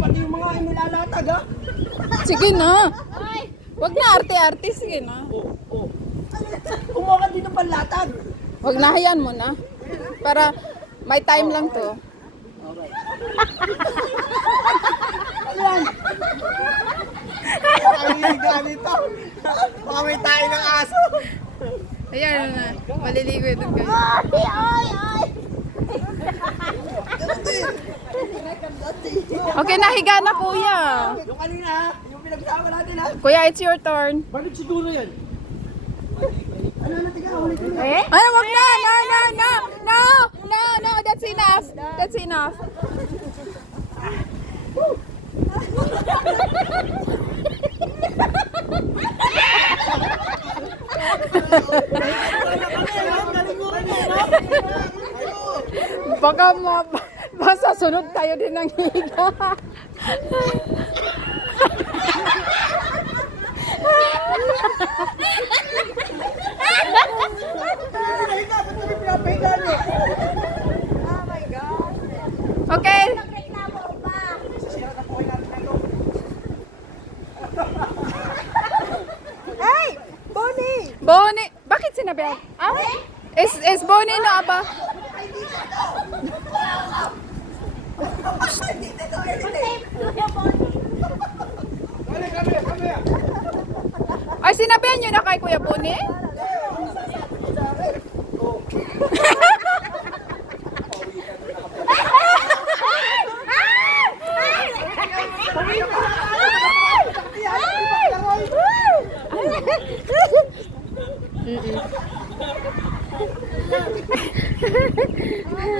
pati yung mga inilalatag ha. Sige na. Wag na arte-arte. Sige na. Kumuha ka dito panlatag. Wag na, hayaan mo na. Para may time lang to. Ayan. Ay, ganito. Baka may tayo ng aso. Ayan na. Maliligo doon kayo. Okay, nahiga na kuya. Yung kanina ha, yung pinagsama natin ha. Kuya, it's your turn. Bakit siguro yan? Ano na tiga, ulitin mo. Ay, wag na! No, no, no! No! No, no! That's enough! That's enough! Baka basta sunod tayo din ng higa. Okay. Hey! Bonnie! Bonnie, bakit sinabi? Ah? Is Bonnie na ba? Ay, sinabihan nyo na kay Kuya Bonnie?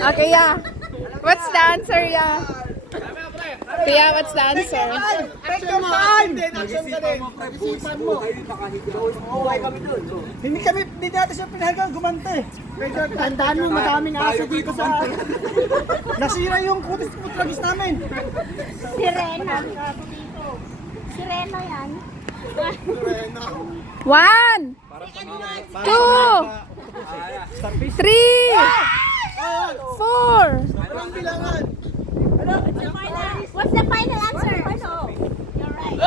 Okay, yeah. What's the answer, yeah? Kuya, what's the answer? Take your time! Isipan mo. Okay kami dun. Hindi natin siya pinahagang gumante. Tandaan mo, madaming aso dito sa... Nasira yung kutis putragis namin. Sirena. Sirena yan. 1, 2, 3, 4. Walang bilangan. What's the final answer? You're right.